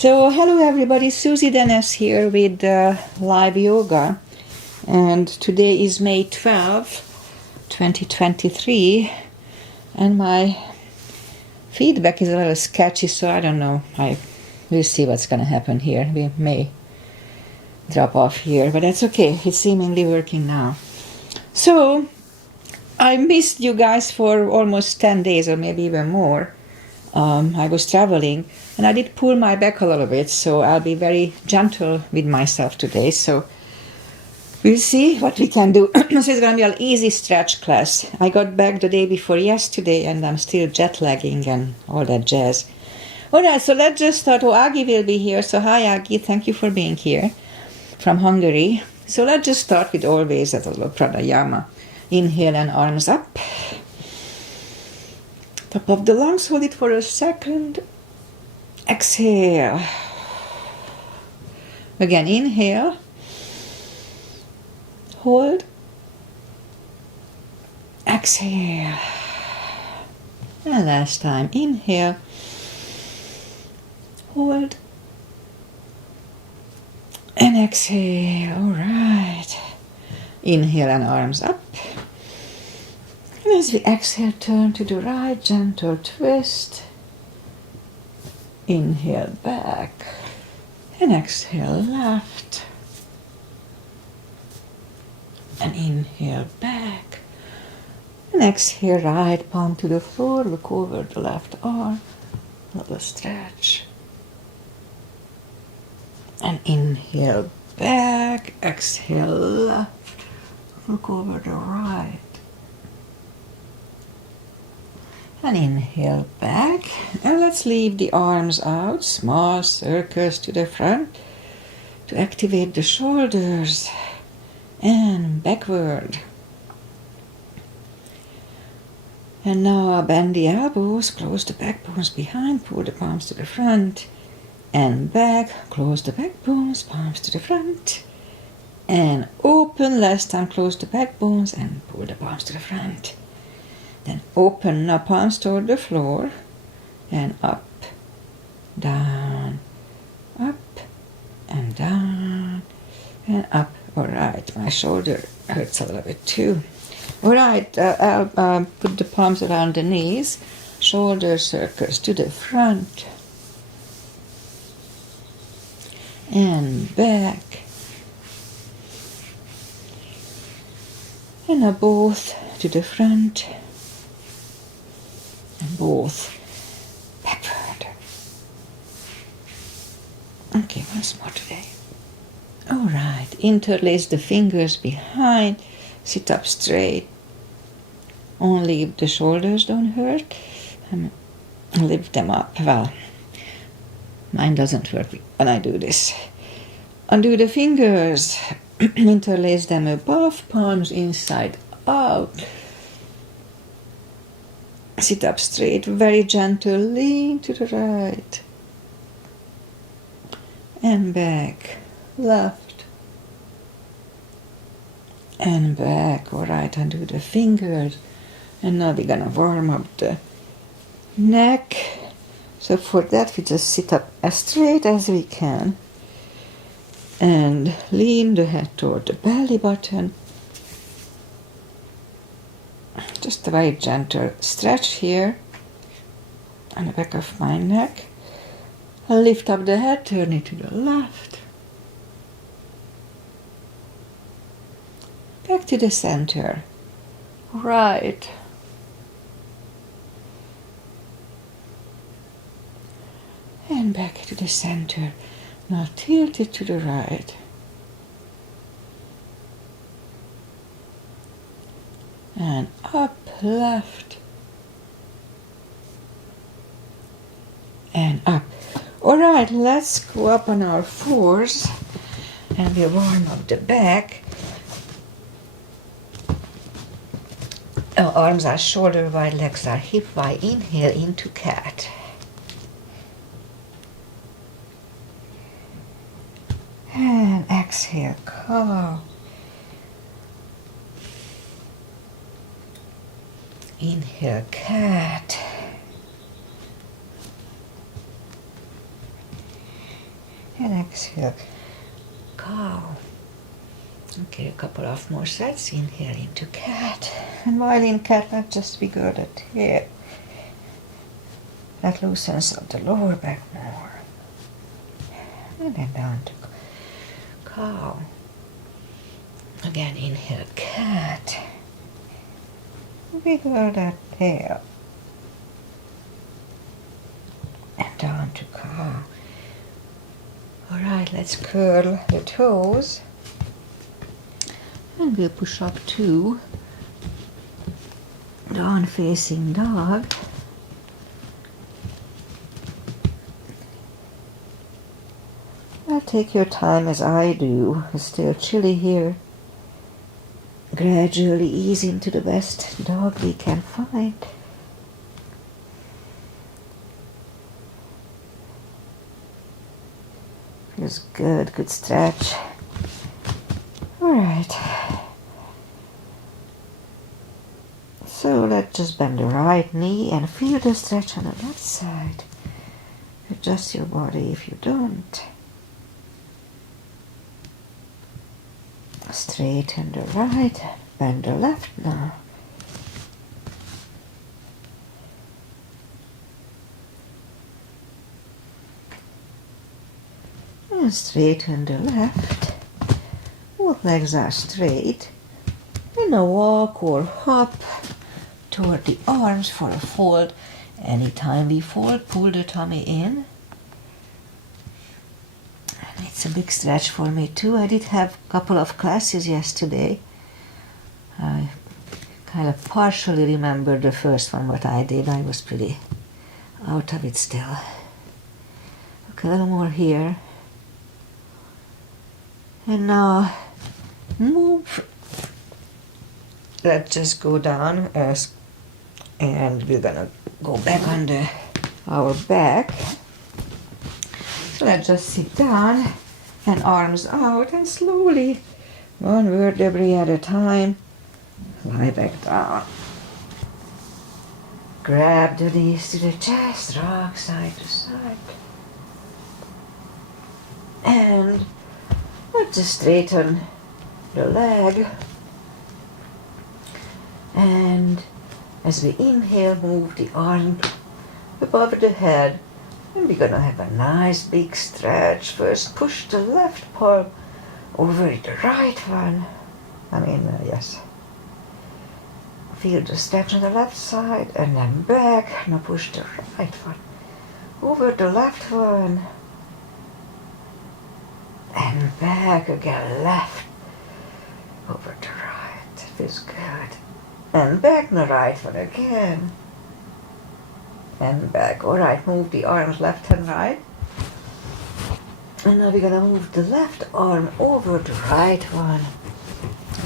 So hello everybody, Susie Dennis here with live yoga, and today is May 12, 2023, and my feedback is a little sketchy, so I don't know. We'll see what's gonna happen here. We may drop off here, but that's okay. It's seemingly working now. So I missed you guys for almost 10 days or maybe even more. I was traveling and I did pull my back a little bit, so I'll be very gentle with myself today. So we'll see what we can do. So it's going to be an easy stretch class. I got back the day before yesterday and I'm still jet lagging and all that jazz. Alright, so let's just start. Oh, Agi will be here. So hi Agi, thank you for being here from Hungary. So let's just start with always a little pranayama. Inhale and arms up. Top of the lungs, hold it for a second. Exhale. Again, inhale. Hold. Exhale. And last time, inhale. Hold. And exhale. All right. Inhale and arms up. And as we exhale, turn to the right, gentle twist. Inhale back. And exhale left. And inhale back. And exhale right palm to the floor. Look over the left arm. Little stretch. And inhale back. Exhale left. Look over the right. And inhale back, and let's leave the arms out, small circles to the front to activate the shoulders and backward. And now bend the elbows, close the back bones behind, pull the palms to the front and back, close the back bones, palms to the front and open. Last time, close the back bones and pull the palms to the front. Then open the palms toward the floor and up, down, up and down and up. All right, my shoulder hurts a little bit too. All right, I'll put the palms around the knees, shoulder circles to the front and back. And now both to the front. And both backward. Okay, once more today. All right, interlace the fingers behind, sit up straight. Only if the shoulders don't hurt, and lift them up. Well, mine doesn't work when I do this. Undo the fingers, interlace them above, palms inside out. Sit up straight, very gentle, lean to the right and back, left and back. All right, undo the fingers, and now we're gonna warm up the neck. So for that, we just sit up as straight as we can and lean the head toward the belly button. Just a very gentle stretch here on the back of my neck. I'll lift up the head, turn it to the left. Back to the center. Right. And back to the center. Now tilt it to the right. And up, left, and up. All right, let's go up on our fours, and we'll warm up the back. Our arms are shoulder wide, legs are hip wide. Inhale into cat. And exhale, cow. Inhale, cat. And exhale, cow. Okay, a couple of more sets. Inhale into cat. And while in cat, let's just wiggle the tail. That loosens up the lower back more. And then down to cow. Again, inhale, cat. Wiggle that tail. And down to cow. Alright, let's curl the toes. And we'll push up to down facing dog. Well, take your time as I do. It's still chilly here. Gradually ease into the best dog we can find. Feels good, good stretch. Alright. So let's just bend the right knee and feel the stretch on the left side. Adjust your body if you don't. Straighten the right, bend the left now. And straighten the left. Both legs are straight. And now walk or hop toward the arms for a fold. Anytime we fold, pull the tummy in. It's a big stretch for me too. I did have a couple of classes yesterday. I kind of partially remember the first one, what I did. I was pretty out of it still. Okay, a little more here. And now move. Let's just go down and we're gonna go back on our back. So let's just sit down and arms out and slowly, one vertebrae at a time, lie back down. Grab the knees to the chest, rock side to side. And let's just straighten the leg. And as we inhale, move the arm above the head. And we're gonna have a nice big stretch. First, push the left palm over the right one. Yes. Feel the stretch on the left side and then back. Now push the right one over the left one. And back again, left over the right. Feels good. And back the right one again. And back. Alright, move the arms left and right. And now we're gonna move the left arm over the right one.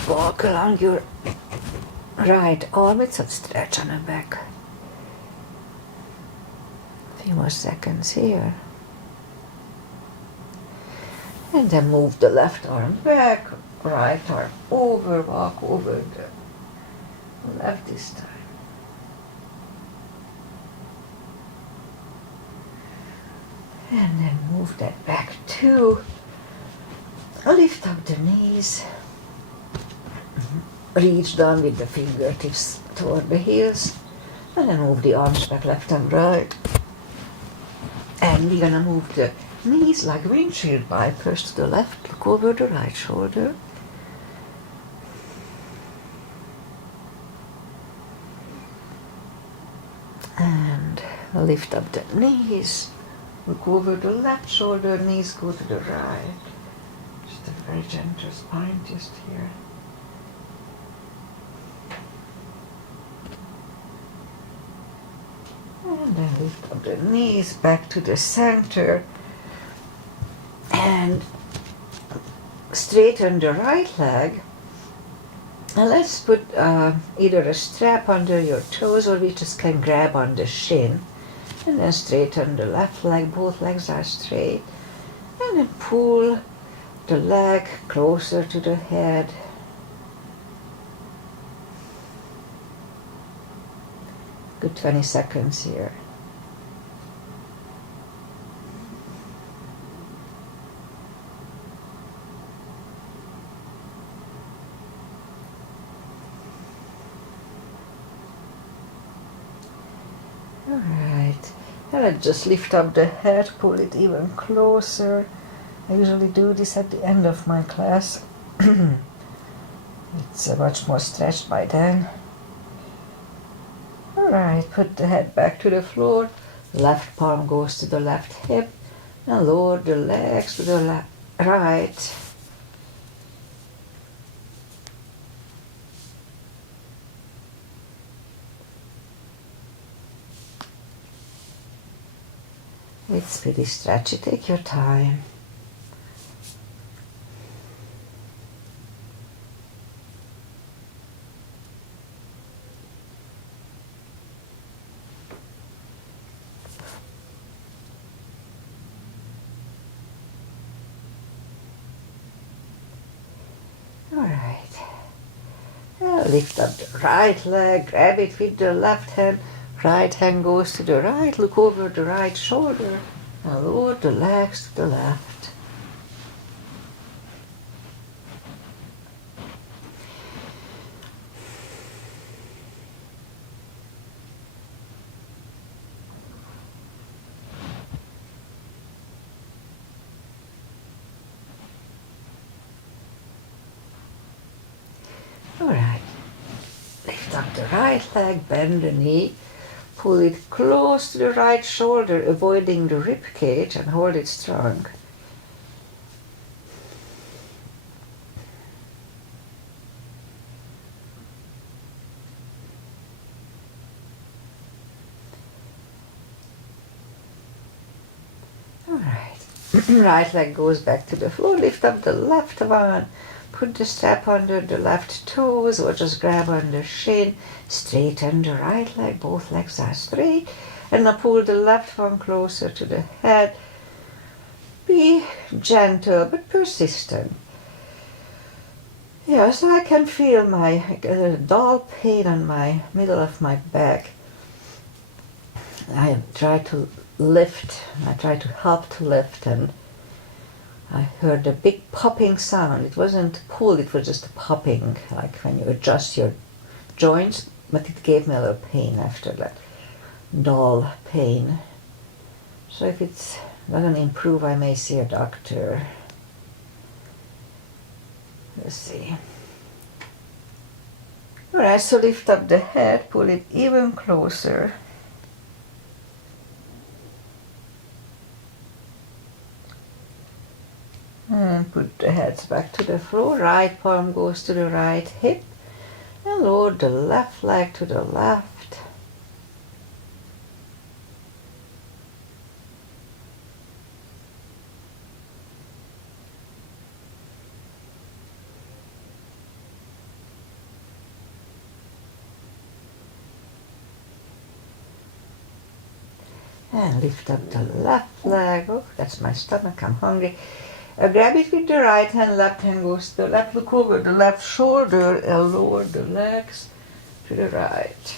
Walk along your right arm. It's a stretch on the back. A few more seconds here. And then move the left arm back, right arm over, walk over the left this time. And then move that back too. Lift up the knees. Reach down with the fingertips toward the heels. And then move the arms back left and right. And we're gonna move the knees like windshield wipers to the left. Look over the right shoulder. And lift up the knees. Look over the left shoulder, knees go to the right. Just a very gentle spine just here. And then lift up the knees back to the center. And straighten the right leg. And let's put either a strap under your toes or we just can grab on the shin. And then straighten the left leg, both legs are straight. And then pull the leg closer to the head. Good 20 seconds here. Alright, and let's just lift up the head, pull it even closer. I usually do this at the end of my class. It's much more stretched by then. Alright, put the head back to the floor. Left palm goes to the left hip. And lower the legs to the right. It's pretty stretchy, take your time. Alright. Lift up the right leg, grab it with the left hand. Right hand goes to the right, look over the right shoulder, and lower the legs to the left. Alright, lift up the right leg, bend the knee, pull it close to the right shoulder, avoiding the rib cage, and hold it strong. Alright, right leg goes back to the floor, lift up the left one, put the strap under the left toes or just grab on the shin, straighten the right leg, both legs are straight, and now pull the left one closer to the head. Be gentle but persistent. Yes, I can feel my dull pain on my middle of my back. I try to lift, I try to help to lift, and I heard a big popping sound. It wasn't a pull, it was just a popping, like when you adjust your joints, but it gave me a little pain after that, dull pain. So if it doesn't improve, I may see a doctor. Let's see. Alright, so lift up the head, pull it even closer. And put the heads back to the floor. Right palm goes to the right hip. And lower the left leg to the left. And lift up the left leg. Oh, that's my stomach, I'm hungry. Grab it with the right hand, left hand goes to the left, look over the left shoulder and lower the legs to the right.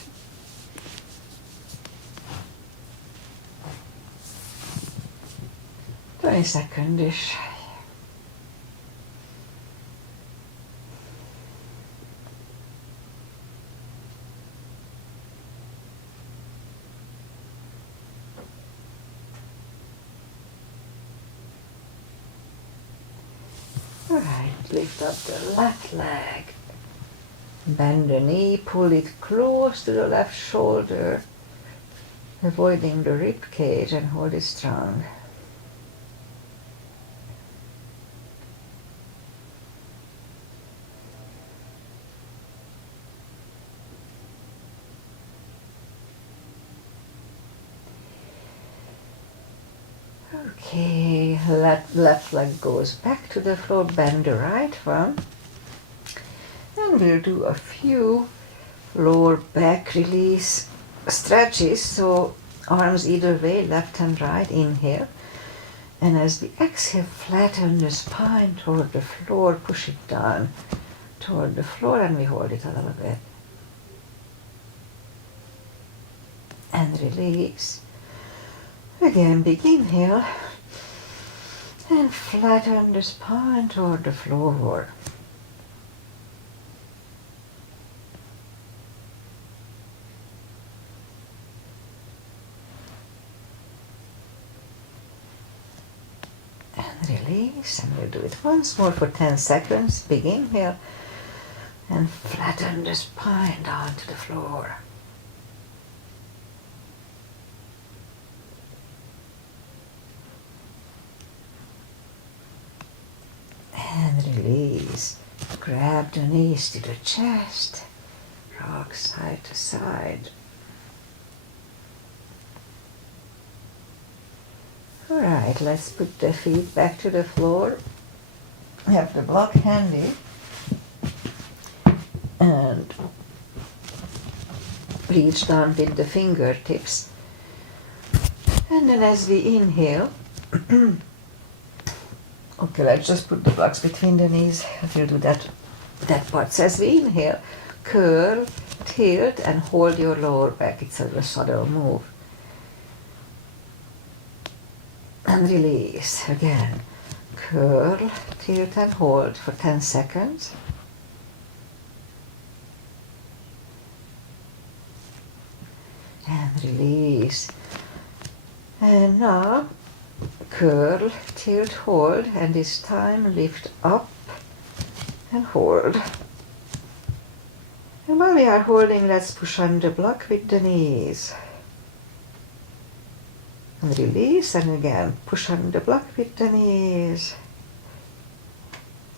Seconds. Alright, lift up the left leg. Bend the knee, pull it close to the left shoulder, avoiding the rib cage, and hold it strong. Okay, left leg goes back to the floor, bend the right one, and we'll do a few lower back release stretches, so arms either way, left and right, inhale, and as we exhale, flatten the spine toward the floor, push it down toward the floor, and we hold it a little bit. And release. Again, big inhale, and flatten the spine toward the floor. And release, and we'll do it once more for 10 seconds. Big inhale, and flatten the spine down to the floor. And release. Grab the knees to the chest. Rock side to side. Alright, let's put the feet back to the floor. Have the block handy. And reach down with the fingertips. And then as we inhale, okay, let's just put the blocks between the knees. We'll do that part. So as we inhale, curl, tilt, and hold your lower back. It's a subtle move. And release again. Curl, tilt, and hold for 10 seconds. And release. And now curl, tilt, hold, and this time lift up and hold. And while we are holding, let's push on the block with the knees. And release, and again push on the block with the knees.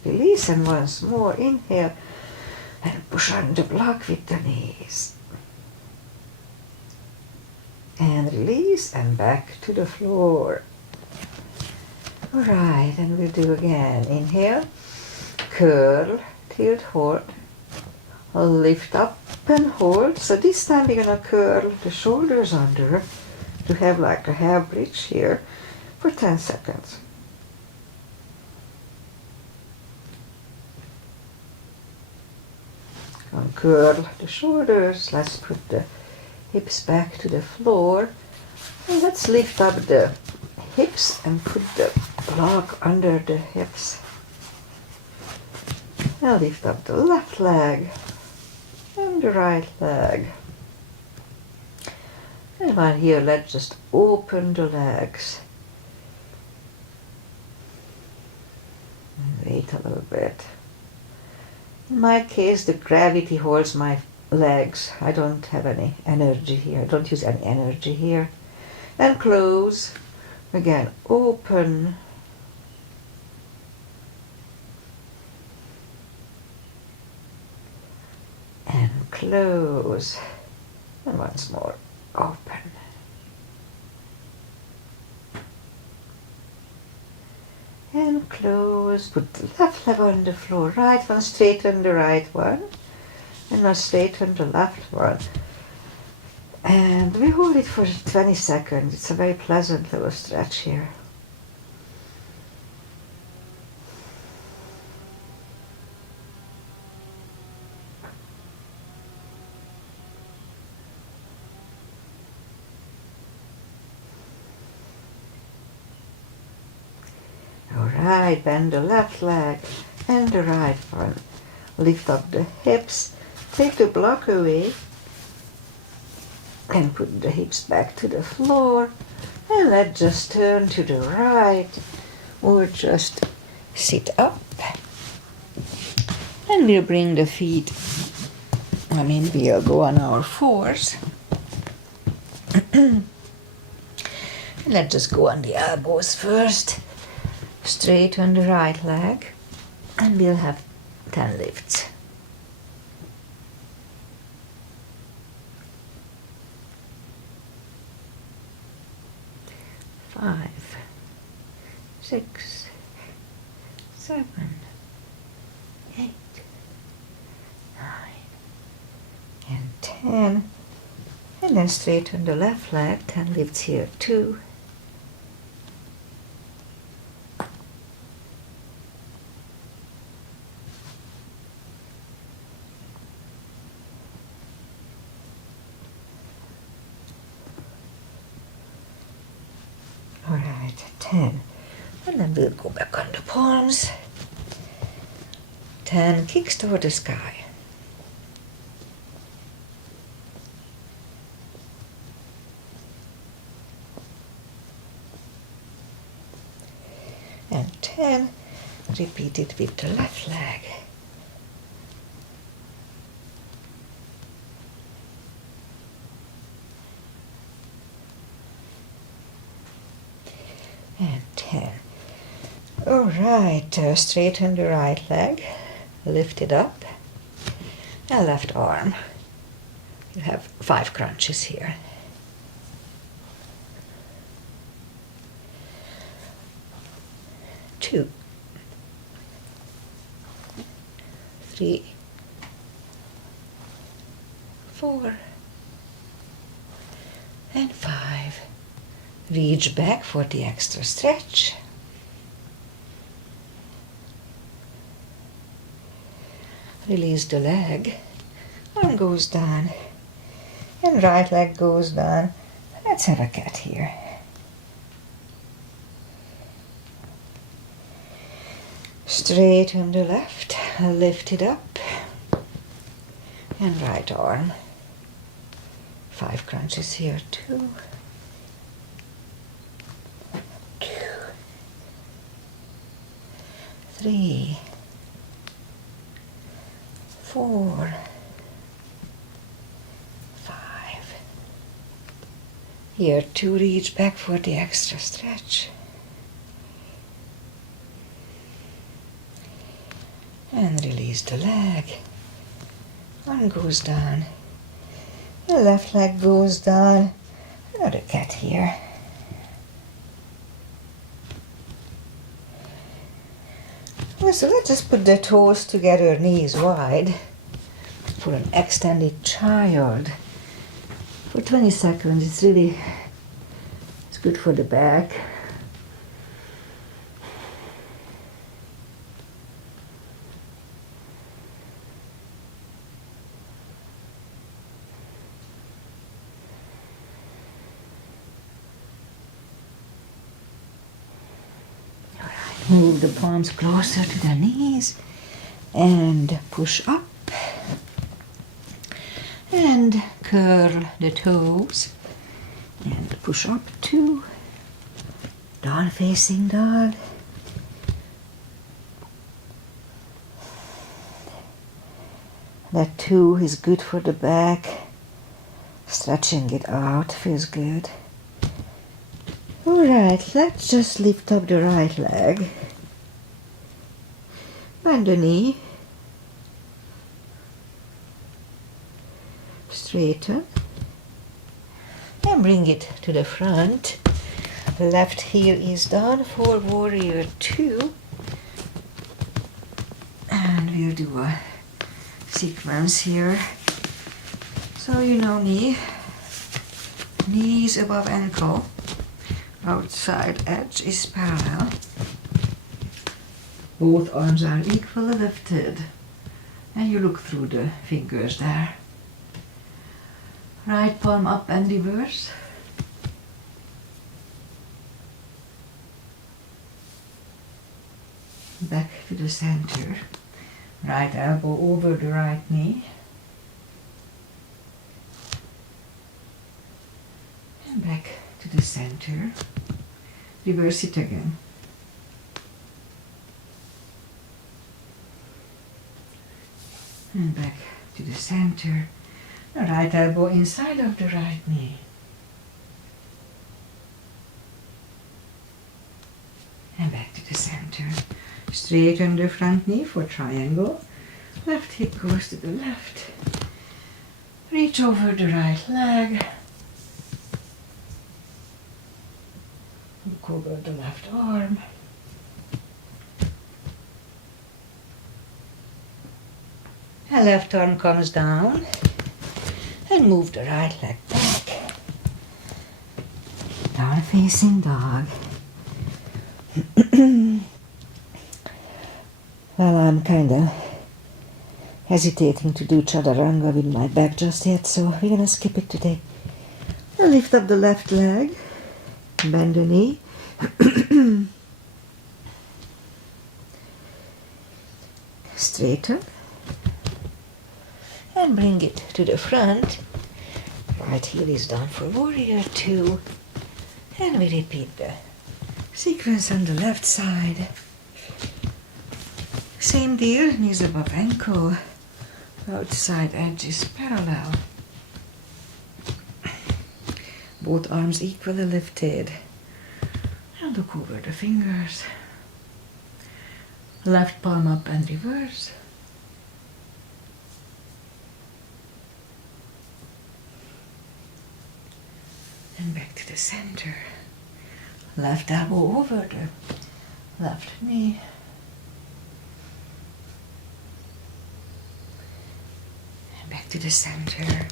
Release, and once more inhale and push on the block with the knees. And release, and back to the floor. Alright, and we'll do again. Inhale, curl, tilt, hold, lift up and hold. So this time we're gonna curl the shoulders under to have like a half bridge here for 10 seconds. And curl the shoulders. Let's put the hips back to the floor. And let's lift up the hips and put the block under the hips. Now lift up the left leg and the right leg. And while here, let's just open the legs. And wait a little bit. In my case, the gravity holds my legs. I don't have any energy here. I don't use any energy here. And close. Again, open. And close. And once more, open. And close. Put the left leg on the floor. Right one, straighten the right one. And now straighten the left one. And we hold it for 20 seconds. It's a very pleasant little stretch here. Alright, bend the left leg and the right one. Lift up the hips. Take the block away. And put the hips back to the floor. And let's just turn to the right. Or just sit up. And we'll bring the feet. We'll go on our fours. And let's just go on the elbows first. Straight on the right leg. And we'll have 10 lifts. 5, 6, 7, 8, 9, and 10. And then straighten the left leg, 10 lifts here, 2. Alright, 10. And then we'll go back on the palms. 10 kicks toward the sky. And and repeat it with the left leg. And 10. Alright, straighten the right leg, lift it up, and left arm. You have 5 crunches here. 2, 3, 4, and 5. Reach back for the extra stretch. Release the leg. Arm goes down. And right leg goes down. Let's have a cat here. Straighten the left. Lift it up. And right arm. 5 crunches here. 2, 3, 4, 5. Here 2, reach back for the extra stretch. And release the leg. Arm goes down. The left leg goes down. Another cat here. So let's just put the toes together, knees wide, for an extended child. For 20 seconds, it's good for the back. Move the palms closer to the knees and push up and curl the toes and push up 2, down facing dog. That 2 is good for the back, stretching it out feels good. Alright, let's just lift up the right leg. Bend the knee. Straighten. And bring it to the front. Left heel is down for warrior 2. And we'll do a sequence here. So knees above ankle. Outside edge is parallel. Both arms are equally lifted. And you look through the fingers there. Right palm up and reverse. Back to the center. Right elbow over the right knee. And back to the center. Reverse it again. And back to the center. The right elbow inside of the right knee. And back to the center. Straighten the front knee for triangle. Left hip goes to the left. Reach over the right leg. Look over the left arm. And left arm comes down. And move the right leg back. Down facing dog. Well, I'm kind of hesitating to do chaturanga with my back just yet, so we're going to skip it today. I'll lift up the left leg. Bend the knee. Straighten. And bring it to the front. Right heel is down for warrior 2. And we repeat the sequence on the left side. Same deal, knees above ankle, outside edges parallel. Both arms equally lifted. And look over the fingers. Left palm up and reverse. And back to the center. Left elbow over the left knee. And back to the center.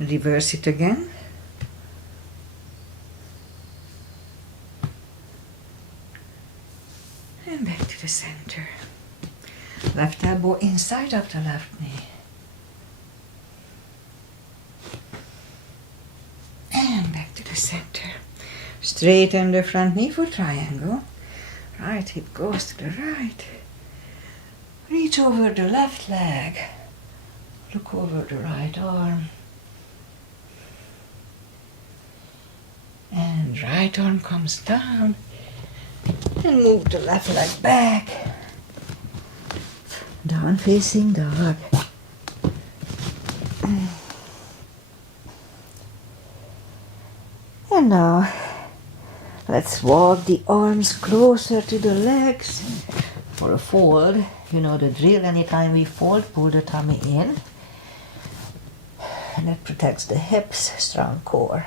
Reverse it again. And back to the center. Left elbow inside of the left knee. And back to the center. Straighten the front knee for triangle. Right hip goes to the right. Reach over the left leg. Look over the right arm. And right arm comes down. And move the left leg back. Down facing dog. And now, let's walk the arms closer to the legs for a fold. You know the drill, anytime we fold, pull the tummy in. And that protects the hips, strong core.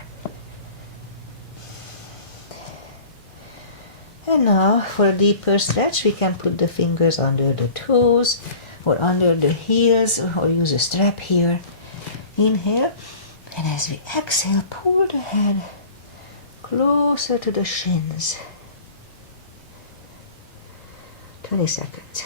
And now, for a deeper stretch, we can put the fingers under the toes or under the heels or use a strap here. Inhale, and as we exhale, pull the head closer to the shins. 20 seconds.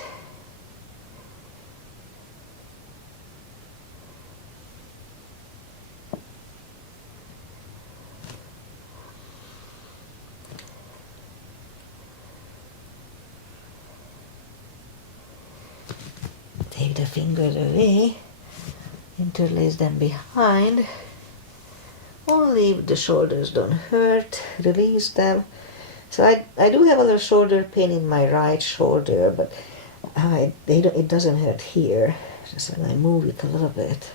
Take the fingers away, interlace them behind. Only if the shoulders don't hurt, release them. So I do have a little shoulder pain in my right shoulder, but it doesn't hurt here, just when I move it a little bit.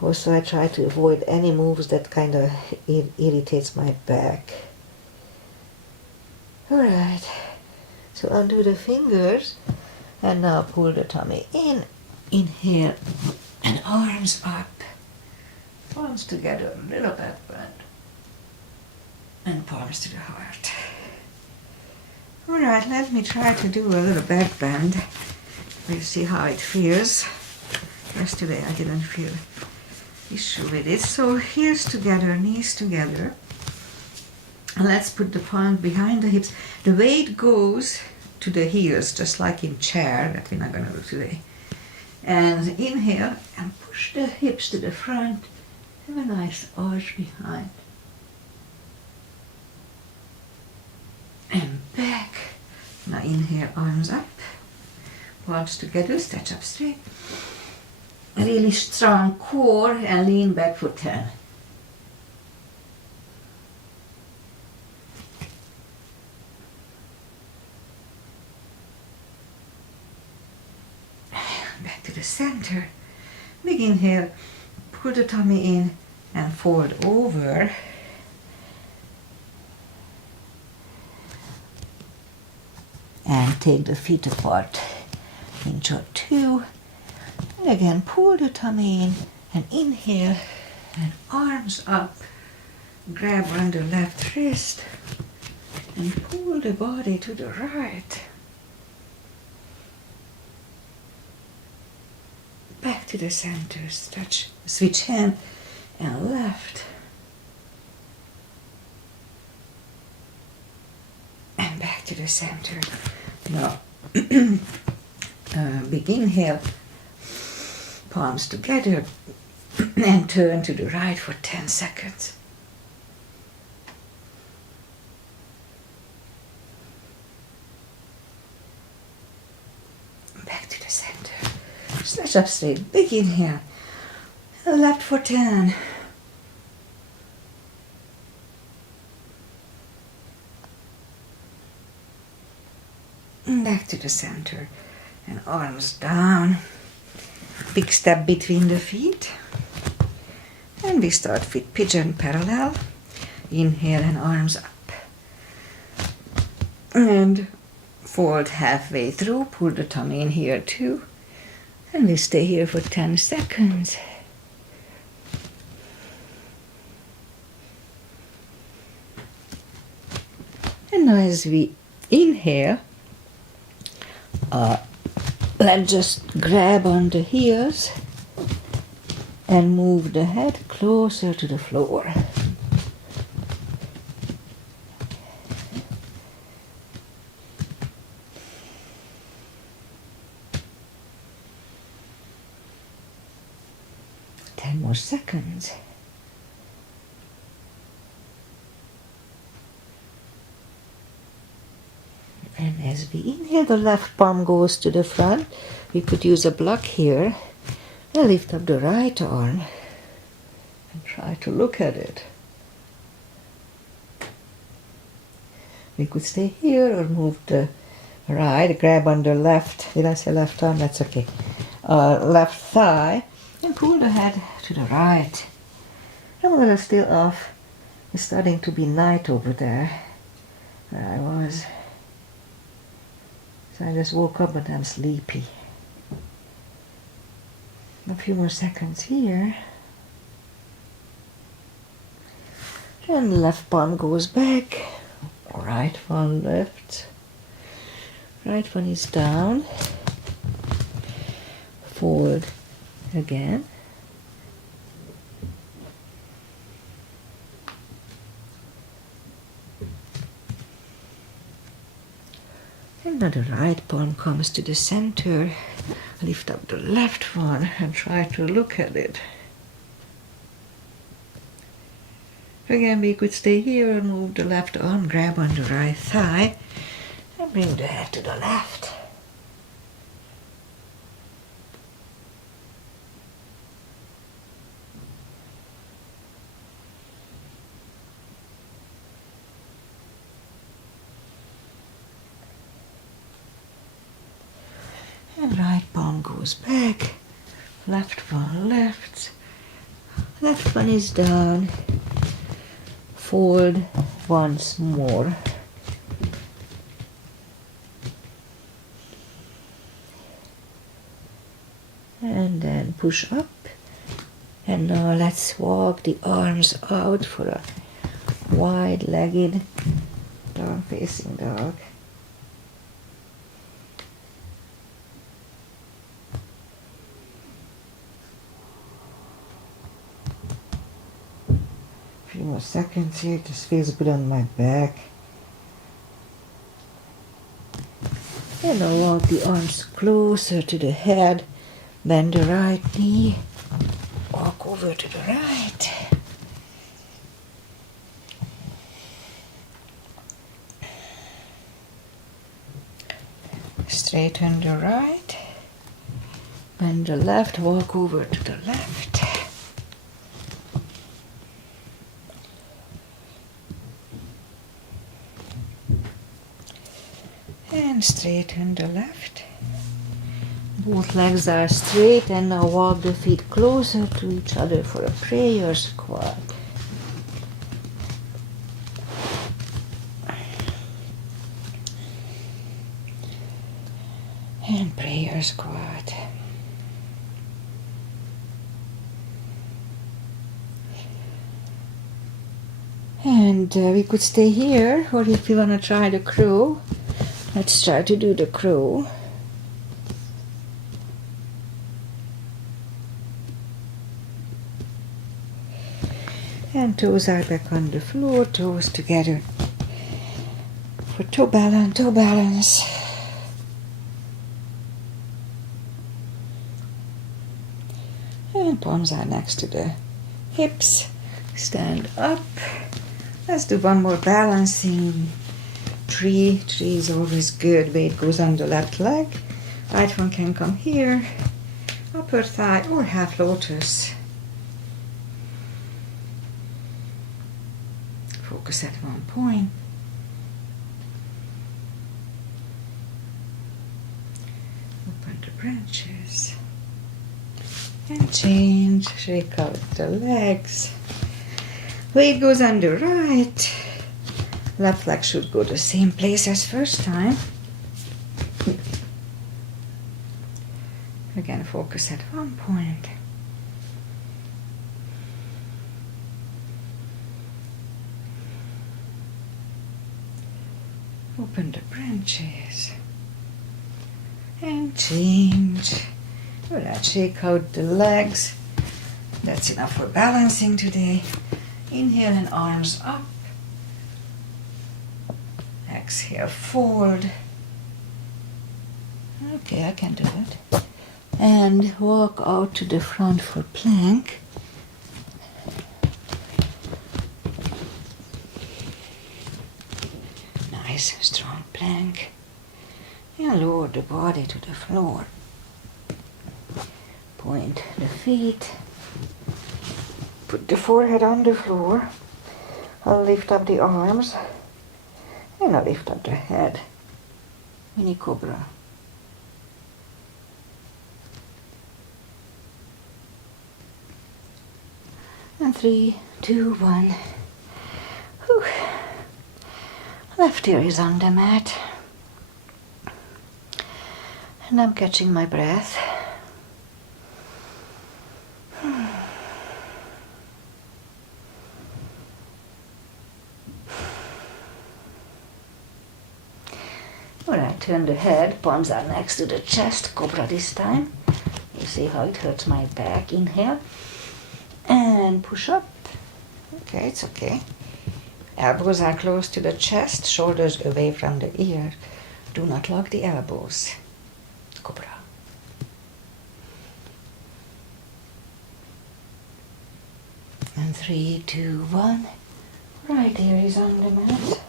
Also, I try to avoid any moves that kind of irritates my back. Alright, so undo the fingers, and now pull the tummy in. Inhale, and arms up. Palms together, a little back bend. And palms to the heart. Alright, let me try to do a little back bend. We'll see how it feels. Yesterday I didn't feel issue with it. So heels together, knees together. And let's put the palm behind the hips. The weight goes to the heels, just like in chair, that we're not going to do today. And inhale and push the hips to the front. Have a nice arch behind. And back. Now inhale, arms up. Palms together, stretch up straight. A really strong core and lean back for 10. Back to the center. Big inhale, pull the tummy in and fold over. And take the feet apart, inch or two. And again, pull the tummy in and inhale and arms up. Grab on the left wrist and pull the body to the right. Back to the center, stretch, switch hand and left. And back to the center. Now, big inhale, palms together and turn to the right for 10 seconds. Back to the center. Stretch up straight, big inhale, left for 10. Back to the center. And arms down. Big step between the feet. And we start with pigeon parallel. Inhale and arms up. And fold halfway through. Pull the tummy in here too. And we stay here for 10 seconds. And now as we inhale, let's just grab on the heels and move the head closer to the floor. More seconds. And as we inhale, the left palm goes to the front. We could use a block here. And lift up the right arm and try to look at it. We could stay here or move the right, grab on the left. Did I say left arm? That's okay. Left thigh. And pull the head to the right. I'm a little still off. It's starting to be night over there where I was. So I just woke up but I'm sleepy. A few more seconds here. And left palm goes back. Right one left. Right one is down. Forward again. And now the right palm comes to the center. Lift up the left one and try to look at it. Again, we could stay here and move the left arm, grab on the right thigh, and bring the head to the left. And right palm goes back, left one left, left one is down, fold once more. And then push up. And now let's walk the arms out for a wide-legged down-facing dog. Few more seconds here, it just feels good on my back. And I'll walk the arms closer to the head, bend the right knee, walk over to the right. Straighten the right, bend the left, walk over to the left. And straighten the left. Both legs are straight and now walk the feet closer to each other for a prayer squat. And prayer squat. And we could stay here, or if you want to try the crow, let's try to do the crow. And toes are back on the floor, toes together for toe balance, toe balance. And palms are next to the hips. Stand up. Let's do one more balancing. Tree is always good. Weight goes on the left leg. Right one can come here. Upper thigh or half lotus. Focus at one point. branches. And change, shake out the legs. Weight goes on the right. Left leg should go the same place as first time. Again, focus at one point. Open the branches. And change. Alright, shake out the legs. That's enough for balancing today. Inhale and arms up. Exhale, fold. Okay, I can do it. And walk out to the front for plank. Nice, strong plank. And lower the body to the floor. Point the feet. Put the forehead on the floor. I'll lift up the arms. And I'll lift up the head. Mini Cobra. And 3, 2, 1. Whew. Left ear is on the mat. And I'm catching my breath. Alright, turn the head, palms are next to the chest, Cobra this time. You see how it hurts my back. Inhale. And push up. Okay, it's okay. Elbows are close to the chest, shoulders away from the ear. Do not lock the elbows. Cobra. And 3, 2, 1. Right ear is on the mat.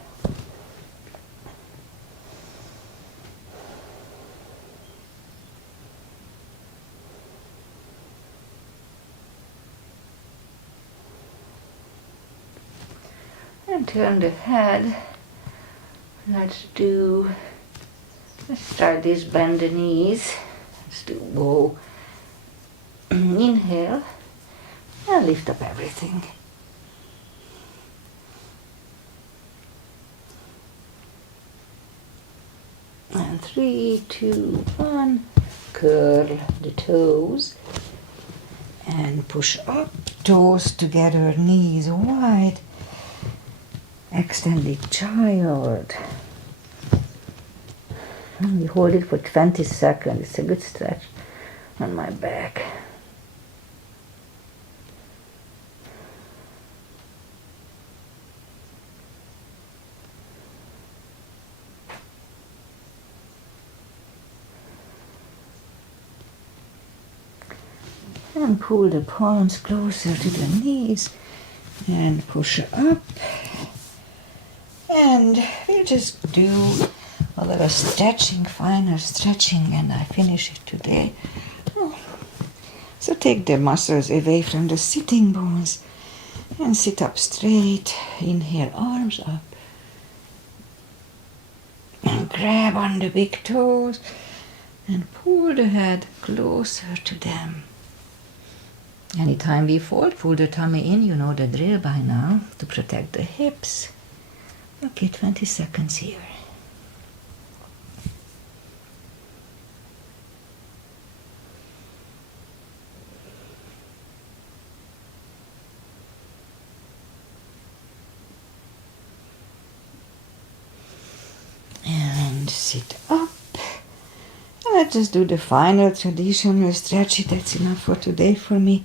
And turn the head. Let's try this, bend the knees. Let's do bow. Inhale and lift up everything. And 3, 2, 1. Curl the toes and push up. Toes together, knees wide. Extended child. And we hold it for 20 seconds. It's a good stretch on my back. And pull the palms closer to the knees and push up. And we'll just do a little stretching, finer stretching, and I finish it today. So take the muscles away from the sitting bones and sit up straight. Inhale, arms up. And grab on the big toes and pull the head closer to them. Anytime we fold, pull the tummy in. You know the drill by now, to protect the hips. Okay, 20 seconds here. And sit up. Let's just do the final traditional stretch. That's enough for today for me.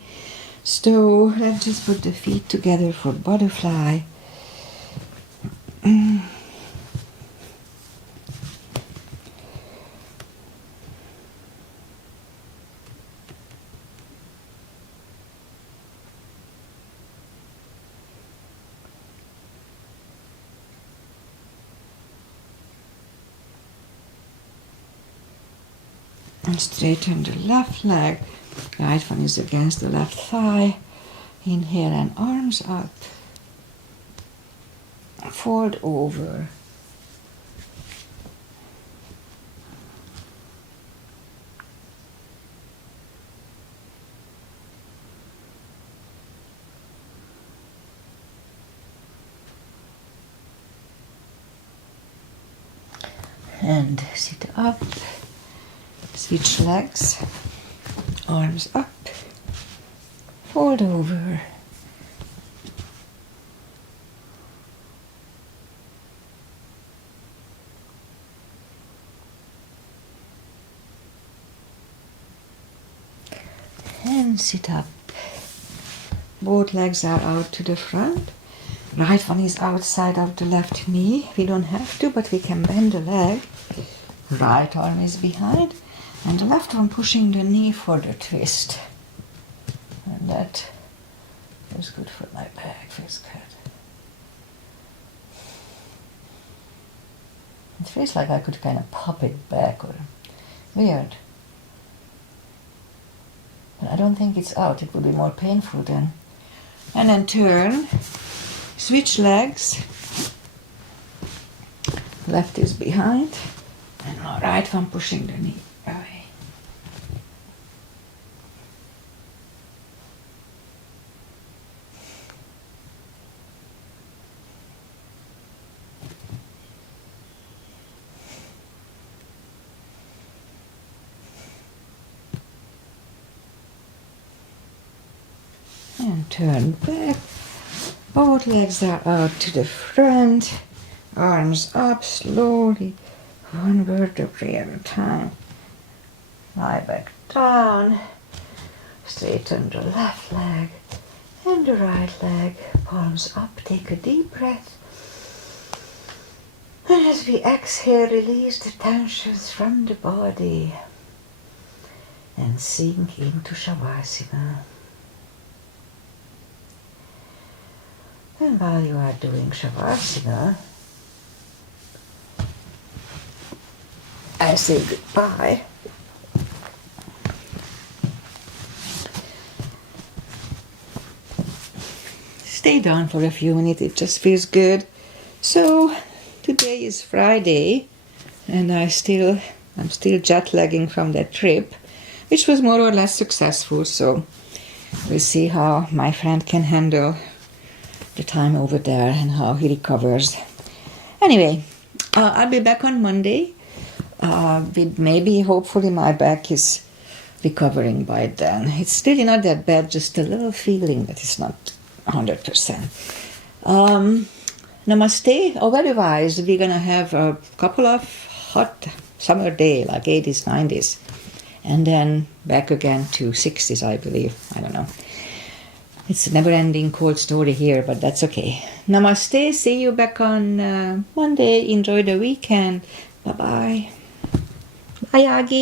So let's just put the feet together for butterfly. And straighten the left leg. Right one is against the left thigh. Inhale and arms up. Fold over. And sit up, switch legs, arms up, fold over. And sit up. Both legs are out to the front. Right one is outside of the left knee. We don't have to, but we can bend the leg. Right arm is behind. And the left one pushing the knee for the twist. And that is good for my back. Feels good. It feels like I could kind of pop it back or weird. But I don't think it's out. It would be more painful then. And then turn. Switch legs. Left is behind. And right one pushing the knee away. And turn back. Both legs are out to the front. Arms up slowly. One vertebrae at a time. Lie back down. Straighten the left leg and the right leg. Palms up. Take a deep breath. And as we exhale, release the tensions from the body. And sink into Shavasana. And while you are doing Shavasana, I say goodbye. Stay down for a few minutes, it just feels good. So today is Friday and I'm still jet lagging from that trip, which was more or less successful, so we'll see how my friend can handle the time over there and how he recovers. Anyway, I'll be back on Monday. With maybe, hopefully, my back is recovering by then. It's still not that bad, just a little feeling that it's not 100%. Namaste. Otherwise, we're gonna have a couple of hot summer days, like 80s, 90s, and then back again to 60s, I believe. I don't know. It's a never-ending cold story here, but that's okay. Namaste. See you back on Monday. Enjoy the weekend. Bye-bye. Bye, Aggie.